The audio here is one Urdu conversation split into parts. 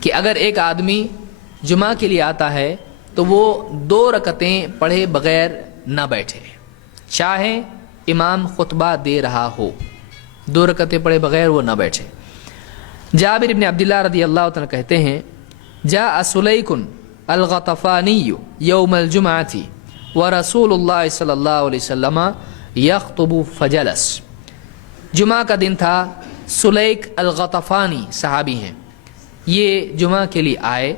کہ اگر ایک آدمی جمعہ کے لیے آتا ہے تو وہ 2 رکعتیں پڑھے بغیر نہ بیٹھے، چاہے امام خطبہ دے رہا ہو، 2 رکعتیں پڑھے بغیر وہ نہ بیٹھے۔ جابر ابن عبداللہ رضی اللہ عنہ کہتے ہیں جاء سلیک الغطفانی یوم الجمعۃ ورسول اللہ صلی اللہ علیہ وسلم یخطب فجلس۔ جمعہ کا دن تھا، سلیک الغطفانی صحابی ہیں، یہ جمعہ کے لیے آئے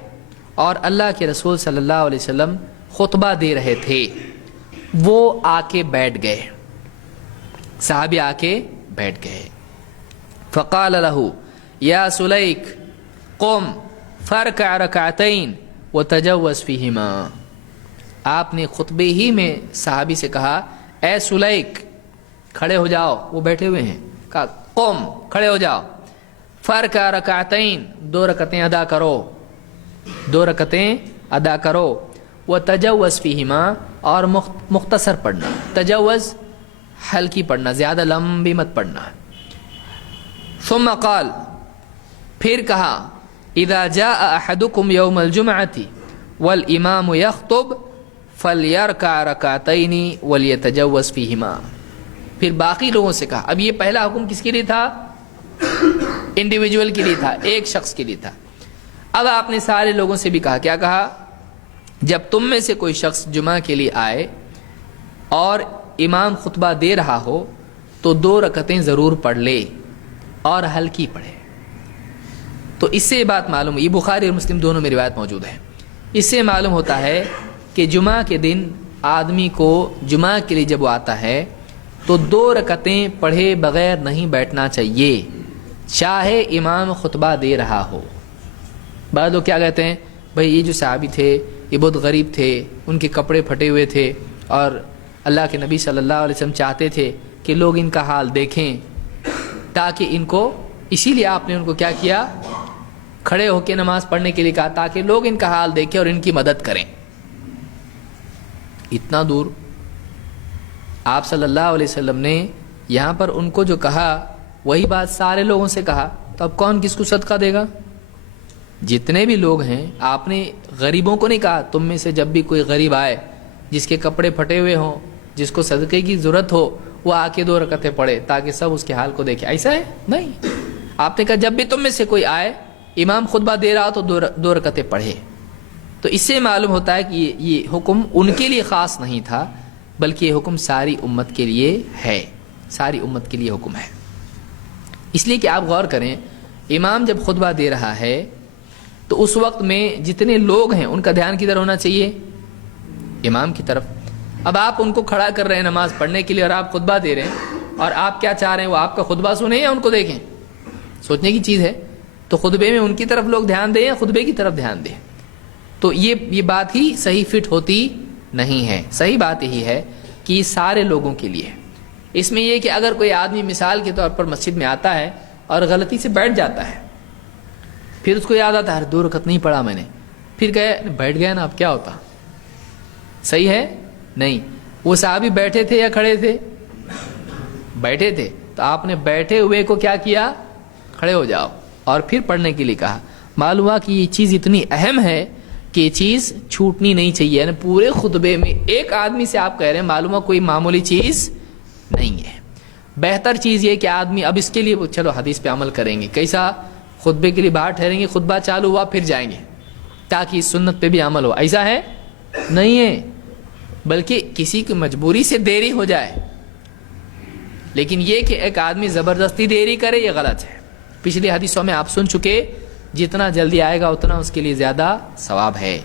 اور اللہ کے رسول صلی اللہ علیہ وسلم خطبہ دے رہے تھے، وہ آ کے بیٹھ گئے، صحابی آ کے بیٹھ گئے۔ فقال له یا سلیک قم فرکع رکعتین وتجوز فیہما۔ آپ نے خطبے ہی میں صحابی سے کہا اے سلیک کھڑے ہو جاؤ، وہ بیٹھے ہوئے ہیں، کہا قم کھڑے ہو جاؤ، فرکع رکعتین 2 رکعتیں ادا کرو، 2 رکعتیں ادا کرو، وتجوز فیہما اور مختصر پڑھنا، تجوز ہلکی پڑھنا، زیادہ لمبی مت پڑھنا۔ ثم قال پھر کہا اذا جاء احدکم یوم الجمعۃ والامام یخطب فلیرکع رکعتین ولیتجوز فیہما۔ پھر باقی لوگوں سے کہا، اب یہ پہلا حکم کس کے لیے تھا؟ انڈیویجول کے لیے تھا، ایک شخص کے لیے تھا۔ اب آپ نے سارے لوگوں سے بھی کہا، کیا کہا؟ جب تم میں سے کوئی شخص جمعہ کے لیے آئے اور امام خطبہ دے رہا ہو تو 2 رکعتیں ضرور پڑھ لے اور ہلکی پڑھے۔ تو اس سے یہ بات معلوم، یہ بخاری اور مسلم دونوں میں روایت موجود ہے، اس سے معلوم ہوتا ہے کہ جمعہ کے دن آدمی کو جمعہ کے لیے جب وہ آتا ہے تو 2 رکعتیں پڑھے بغیر نہیں بیٹھنا چاہیے، چاہے امام خطبہ دے رہا ہو۔ بعض لوگ کیا کہتے ہیں، بھئی یہ جو صحابی تھے یہ بہت غریب تھے، ان کے کپڑے پھٹے ہوئے تھے اور اللہ کے نبی صلی اللہ علیہ وسلم چاہتے تھے کہ لوگ ان کا حال دیکھیں، تاکہ ان کو، اسی لیے آپ نے ان کو کیا کیا، کھڑے ہو کے نماز پڑھنے کے لیے کہا تاکہ لوگ ان کا حال دیکھیں اور ان کی مدد کریں۔ اتنا دور آپ صلی اللہ علیہ وسلم نے یہاں پر ان کو جو کہا وہی بات سارے لوگوں سے کہا، تو اب کون کس کو صدقہ دے گا؟ جتنے بھی لوگ ہیں، آپ نے غریبوں کو نہیں کہا تم میں سے جب بھی کوئی غریب آئے جس کے کپڑے پھٹے ہوئے ہوں، جس کو صدقے کی ضرورت ہو، وہ آ کے 2 رکعتیں پڑھے تاکہ سب اس کے حال کو دیکھے، ایسا ہے نہیں۔ آپ نے کہا جب بھی تم میں سے کوئی آئے امام خطبہ دے رہا ہو تو 2 رکعتیں پڑھے۔ تو اس سے معلوم ہوتا ہے کہ یہ حکم ان کے لیے خاص نہیں تھا، بلکہ یہ حکم ساری امت کے لیے ہے، ساری امت کے لیے حکم ہے۔ اس لیے کہ آپ غور کریں، امام جب خطبہ دے رہا ہے تو اس وقت میں جتنے لوگ ہیں ان کا دھیان کدھر ہونا چاہیے؟ امام کی طرف۔ اب آپ ان کو کھڑا کر رہے ہیں نماز پڑھنے کے لیے اور آپ خطبہ دے رہے ہیں، اور آپ کیا چاہ رہے ہیں، وہ آپ کا خطبہ سنیں یا ان کو دیکھیں؟ سوچنے کی چیز ہے۔ تو خطبے میں ان کی طرف لوگ دھیان دیں یا خطبے کی طرف دھیان دیں؟ تو یہ بات ہی صحیح فٹ ہوتی نہیں ہے۔ صحیح بات یہی ہے کہ یہ سارے لوگوں کے لیے ہے۔ اس میں یہ کہ اگر کوئی آدمی مثال کے طور پر مسجد میں آتا ہے اور غلطی سے بیٹھ جاتا ہے، پھر اس کو یاد آتا ہے 2 رکعت نہیں پڑھا میں نے، پھر کہے بیٹھ گیا نا اب کیا ہوتا، صحیح ہے؟ نہیں۔ وہ صحابی بیٹھے تھے یا کھڑے تھے؟ بیٹھے تھے، تو آپ نے بیٹھے ہوئے کو کیا کیا؟ کھڑے ہو جاؤ اور پھر پڑھنے کے لیے کہا۔ معلوم ہوا کہ یہ چیز اتنی اہم ہے کہ یہ چیز چھوٹنی نہیں چاہیے، یعنی پورے خطبے میں ایک آدمی سے آپ کہہ رہے ہیں، معلوم ہوا کوئی معمولی چیز نہیں ہے۔ بہتر چیز یہ کہ آدمی اب اس کے لیے چلو حدیث پہ عمل کریں گے، کیسا؟ خطبے کے لیے باہر ٹھہریں گے، خطبہ چالو ہوا پھر جائیں گے تاکہ اس سنت پہ بھی عمل ہو، ایسا ہے؟ نہیں ہے، بلکہ کسی کی مجبوری سے دیری ہو جائے، لیکن یہ کہ ایک آدمی زبردستی دیری کرے یہ غلط ہے۔ پچھلی حدیثوں میں آپ سن چکے، جتنا جلدی آئے گا اتنا اس کے لیے زیادہ ثواب ہے۔